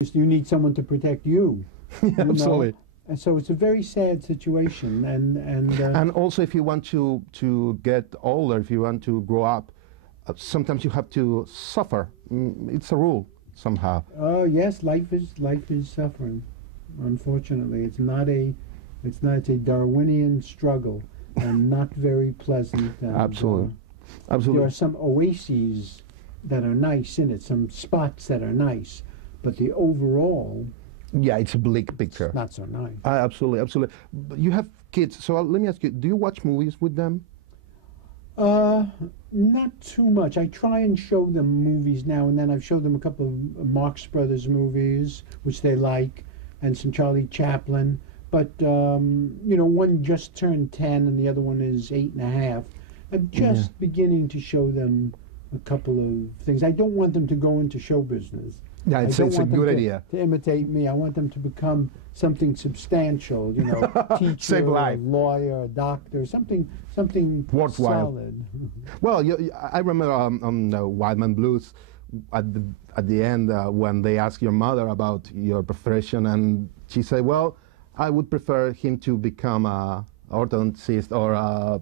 You need someone to protect you. Absolutely. And so it's a very sad situation. And also, if you want to get older, if you want to grow up, sometimes you have to suffer. It's a rule somehow. Oh yes, life is suffering. Unfortunately, it's a Darwinian struggle, and not very pleasant. And, Absolutely. Absolutely. There are some oases that are nice in it, some spots that are nice, but the overall, yeah, it's a bleak picture. not so nice. Absolutely, absolutely. But you have kids, so let me ask you: do you watch movies with them? Not too much. I try and show them movies now and then. I've showed them a couple of Marx Brothers movies, which they like, and some Charlie Chaplin. But one just turned 10, and the other one is 8.5. I'm just beginning to show them a couple of things. I don't want them to go into show business. Yeah, it's a good idea. To imitate me. I want them to become something substantial, teacher, Save life. lawyer, a doctor, something worthwhile. solid. Well, I remember on Wildman Blues, at the end when they asked your mother about your profession, and she said, "Well, I would prefer him to become a orthodontist or a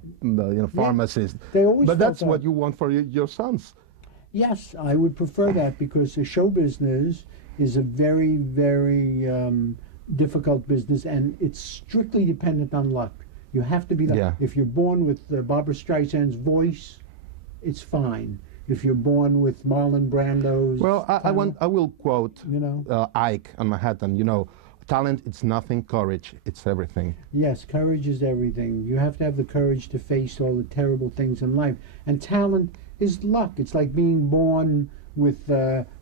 pharmacist." They always but felt that's what you want for your sons. Yes, I would prefer that, because the show business is a very, very difficult business, and it's strictly dependent on luck. You have to be lucky. Yeah. If you're born with Barbara Streisand's voice, it's fine. If you're born with Marlon Brando's... Well, I will quote Ike on Manhattan, talent, it's nothing, courage, it's everything. Yes, courage is everything. You have to have the courage to face all the terrible things in life. And talent is luck. It's like being born with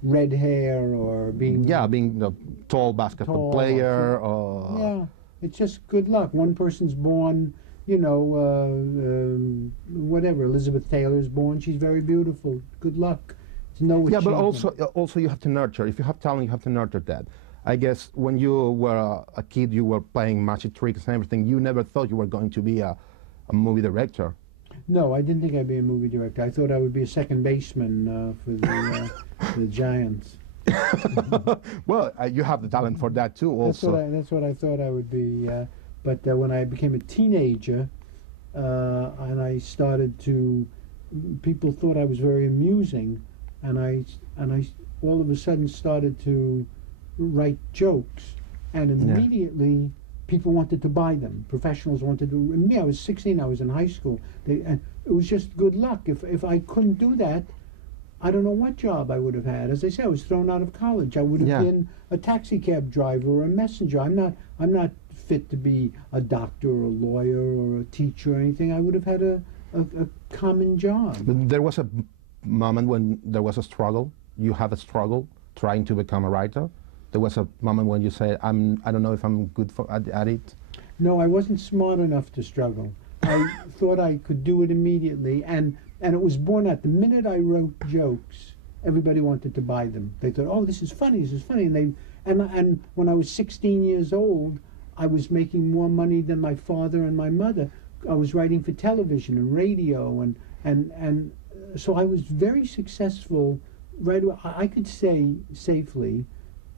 red hair, or being... Yeah, being a tall basketball player, or... Yeah, it's just good luck. One person's born, whatever. Elizabeth Taylor's born, she's very beautiful. Good luck. It's no Yeah, but achievement. also you have to nurture. If you have talent, you have to nurture that. I guess when you were a kid, you were playing magic tricks and everything. You never thought you were going to be a movie director. No, I didn't think I'd be a movie director. I thought I would be a second baseman for the Giants. Well, you have the talent for that too. Also, that's what I thought I would be. But when I became a teenager, and I started to, people thought I was very amusing, and I all of a sudden started to write jokes, and immediately people wanted to buy them. Professionals wanted to. Me, I was 16. I was in high school. And it was just good luck. If I couldn't do that, I don't know what job I would have had. As I said, I was thrown out of college. I would have been a taxi cab driver or a messenger. I'm not fit to be a doctor or a lawyer or a teacher or anything. I would have had a common job. But there was a moment when there was a struggle. You have a struggle trying to become a writer. There was a moment when you said, I don't know if I'm good at it. No, I wasn't smart enough to struggle. I thought I could do it immediately, and it was born out. The minute I wrote jokes, everybody wanted to buy them. They thought, "Oh, this is funny, and when I was 16 years old, I was making more money than my father and my mother. I was writing for television and radio, and so I was very successful. Right away. I could say safely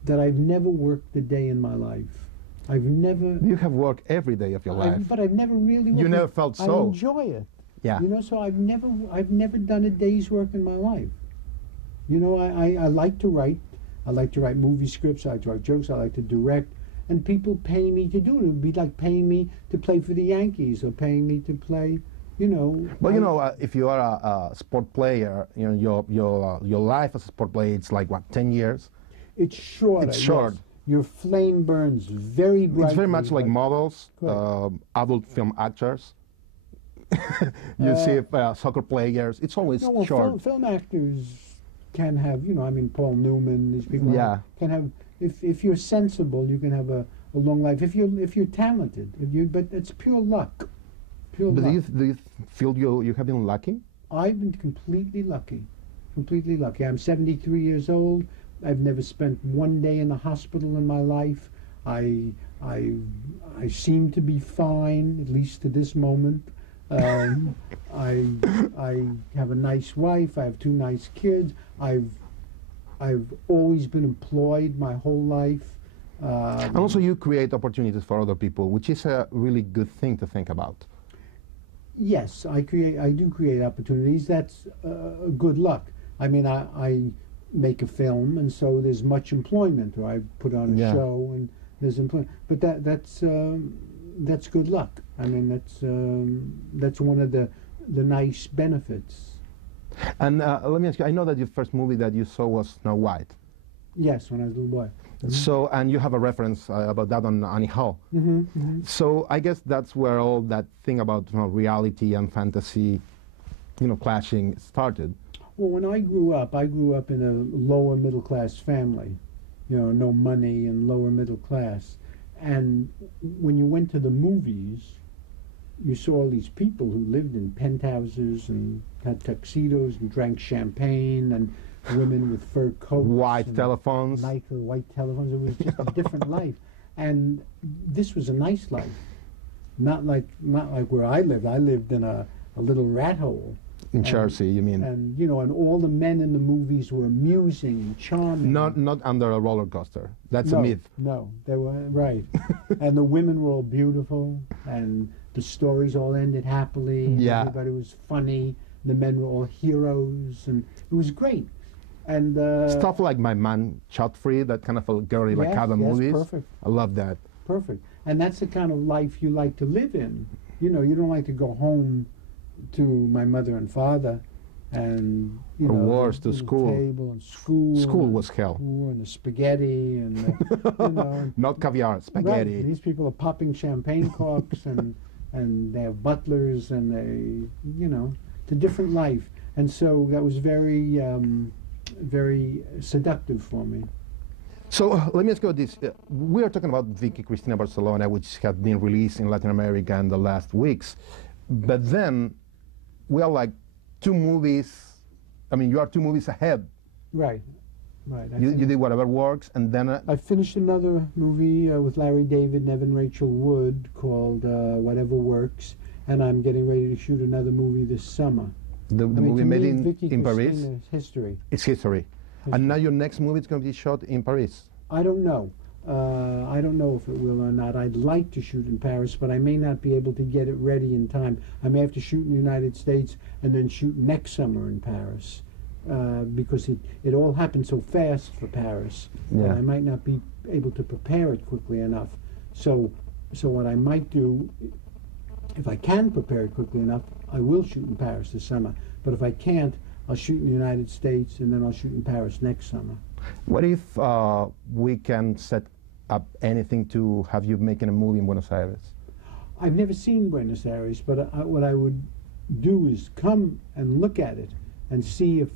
that I've never worked a day in my life. I've never... You have worked every day of your life. But I've never really worked. You never felt so. I enjoy it. Yeah. So I've never done a day's work in my life. I like to write. I like to write movie scripts. I like to write jokes. I like to direct. And people pay me to do it. It would be like paying me to play for the Yankees, or paying me to play, Well, if you are a sport player, your life as a sport player, it's like, what, 10 years? It's short. It's short. Yes. Your flame burns very brightly. It's very much like models, adult film actors. You see soccer players. It's always short. Film actors can have, Paul Newman. These people can have. If you're sensible, you can have a long life. If you're talented, but it's pure luck. Pure luck. Do you feel you have been lucky? I've been completely lucky. Completely lucky. I'm 73 years old. I've never spent one day in the hospital in my life. I seem to be fine, at least to this moment. I have a nice wife. I have 2 nice kids. I've always been employed my whole life. And also you create opportunities for other people, which is a really good thing to think about. Yes, I do create opportunities. That's good luck. I mean, I make a film, and so there's much employment. Or I put on a Yeah. show, and there's employment. But that's good luck. I mean, that's one of the nice benefits. And let me ask you, I know that your first movie that you saw was Snow White. Yes, when I was a little boy. So, and you have a reference about that on Annie Hall. So I guess that's where all that thing about reality and fantasy, clashing started. Well, when I grew up in a lower middle class family, no money and lower middle class. And when you went to the movies, you saw all these people who lived in penthouses and had tuxedos and drank champagne, and women with fur coats, White telephones. White telephones. It was just a different life, and this was a nice life, not like where I lived. I lived in a little rat hole. In Jersey, you mean? And and all the men in the movies were amusing and charming. Not under a roller coaster. That's a myth. No, they were right. And the women were all beautiful, and the stories all ended happily. Yeah. Everybody was funny. The men were all heroes, and it was great. And Stuff like My Man Shot Free, that kind of a girly like cabin movies. Perfect. I love that. Perfect. And that's the kind of life you like to live in. You don't like to go home to my mother and father, and or worse, to the school. Table and school. School was hell. And the spaghetti and not caviar, spaghetti. Right. These people are popping champagne corks and they have butlers and it's a different life. And so that was very very seductive for me. So let me ask you this. We are talking about Vicky Cristina Barcelona, which has been released in Latin America in the last weeks. But then we are like 2 movies. I mean, you are 2 movies ahead. Right. You did Whatever Works, and then... I finished another movie with Larry David and Evan Rachel Wood called Whatever Works, and I'm getting ready to shoot another movie this summer. The movie made in Paris? History. It's history. And now your next movie is going to be shot in Paris? I don't know. I don't know if it will or not. I'd like to shoot in Paris, but I may not be able to get it ready in time. I may have to shoot in the United States and then shoot next summer in Paris, because it all happened so fast for Paris. Yeah. I might not be able to prepare it quickly enough. So what I might do, if I can prepare it quickly enough, I will shoot in Paris this summer. But if I can't, I'll shoot in the United States and then I'll shoot in Paris next summer. What if we can set up anything to have you making a movie in Buenos Aires? I've never seen Buenos Aires, but what I would do is come and look at it and see if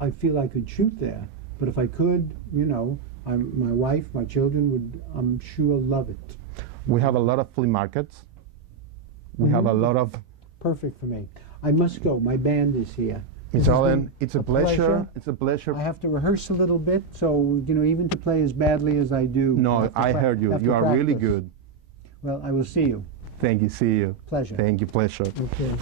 I feel I could shoot there. But if I could, my wife, my children would, I'm sure, love it. We have a lot of flea markets. We have a lot of... Perfect for me. I must go. My band is here. It's a pleasure. It's a pleasure. I have to rehearse a little bit, so even to play as badly as I do. No, I heard you. You are really good. Well, I will see you. Thank you. See you. Pleasure. Thank you. Pleasure. Okay.